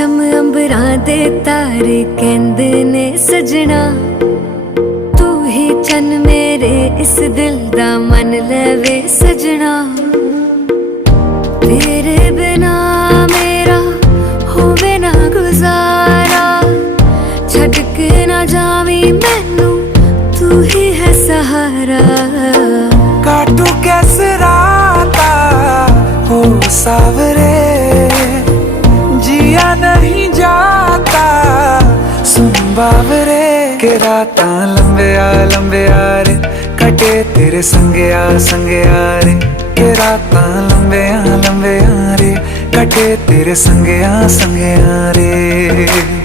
चम अंबरां दे तारे कहंदे ने सजना, तू ही चन मेरे इस दिल दा मन लवे सजना। तेरे बिना मेरा होवे ना गुजारा, छड्ड के ना जावी मैनू, तू ही है सहारा। काटू कैसे राता हो सावरे, जिया नहीं जाता सुन बावरे। के राता लंबिया लंबिया रे, कटे तेरे संगया संगया रे। के राता लंबिया लंबिया रे, कटे तेरे संगया संगया रे।